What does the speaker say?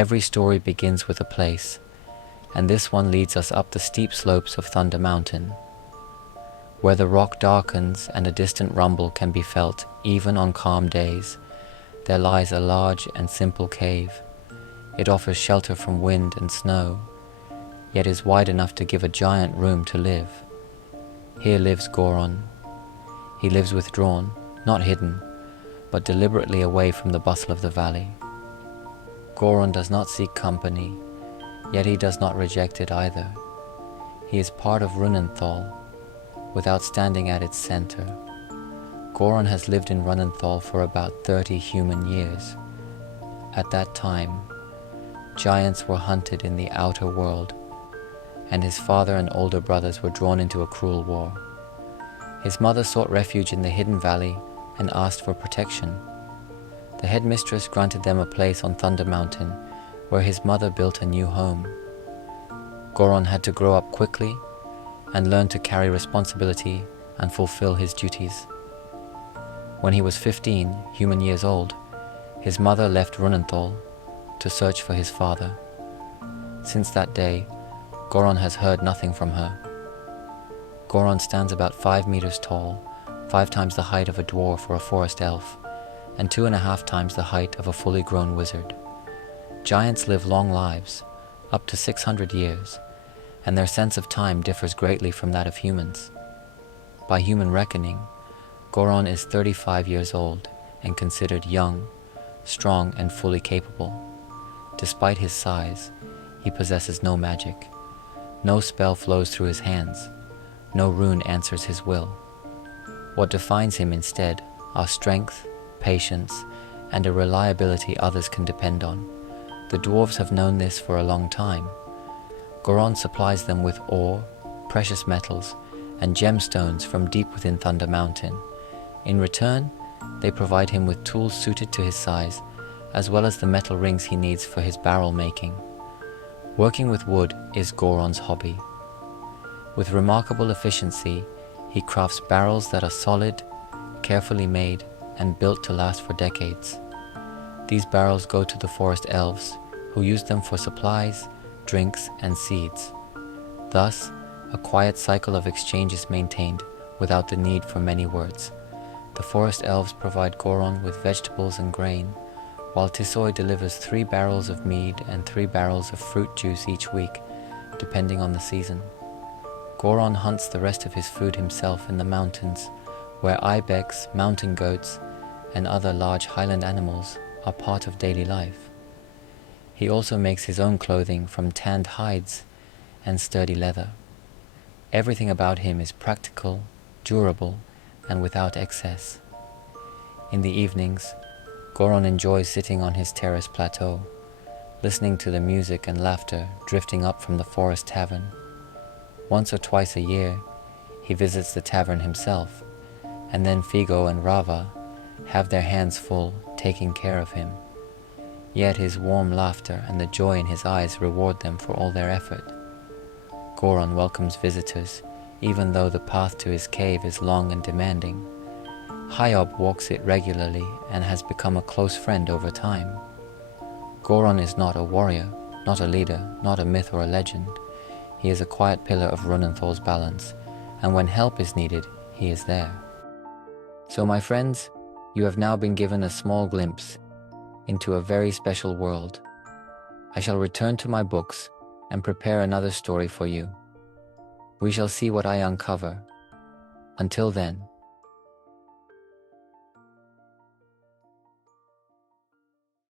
Every story begins with a place, and this one leads us up the steep slopes of Thunder Mountain. Where the rock darkens and a distant rumble can be felt even on calm days, there lies a large and simple cave. It offers shelter from wind and snow, yet is wide enough to give a giant room to live. Here lives Goron. He lives withdrawn, not hidden, but deliberately away from the bustle of the valley. Goron does not seek company, yet he does not reject it either. He is part of Runenthal, without standing at its center. Goron has lived in Runenthal for about 30 human years. At that time, giants were hunted in the outer world, and his father and older brothers were drawn into a cruel war. His mother sought refuge in the hidden valley and asked for protection. The headmistress granted them a place on Thunder Mountain, where his mother built a new home. Goron had to grow up quickly and learn to carry responsibility and fulfill his duties. When he was 15 human years old, his mother left Runenthal to search for his father. Since that day, Goron has heard nothing from her. Goron stands about 5 meters tall, 5 times the height of a dwarf or a forest elf, and 2.5 times the height of a fully grown wizard. Giants live long lives, up to 600 years, and their sense of time differs greatly from that of humans. By human reckoning, Goron is 35 years old and considered young, strong, and fully capable. Despite his size, he possesses no magic. No spell flows through his hands. No rune answers his will. What defines him instead are strength, patience, and a reliability others can depend on. The dwarves have known this for a long time. Goron supplies them with ore, precious metals, and gemstones from deep within Thunder Mountain. In return, they provide him with tools suited to his size, as well as the metal rings he needs for his barrel making. Working with wood is Goron's hobby. With remarkable efficiency, he crafts barrels that are solid, carefully made, and built to last for decades. These barrels go to the forest elves, who use them for supplies, drinks, and seeds. Thus, a quiet cycle of exchange is maintained without the need for many words. The forest elves provide Goron with vegetables and grain, while Tisoi delivers 3 barrels of mead and 3 barrels of fruit juice each week, depending on the season. Goron hunts the rest of his food himself in the mountains, where ibex, mountain goats, and other large highland animals are part of daily life. He also makes his own clothing from tanned hides and sturdy leather. Everything about him is practical, durable, and without excess. In the evenings, Goron enjoys sitting on his terrace plateau, listening to the music and laughter drifting up from the forest tavern. Once or twice a year, he visits the tavern himself, and then Figo and Rava have their hands full taking care of him. Yet his warm laughter and the joy in his eyes reward them for all their effort. Goron welcomes visitors, even though the path to his cave is long and demanding. Hyob walks it regularly and has become a close friend over time. Goron is not a warrior, not a leader, not a myth or a legend. He is a quiet pillar of Runenthal's balance, and when help is needed, he is there. So my friends, you have now been given a small glimpse into a very special world. I shall return to my books and prepare another story for you. We shall see what I uncover. Until then,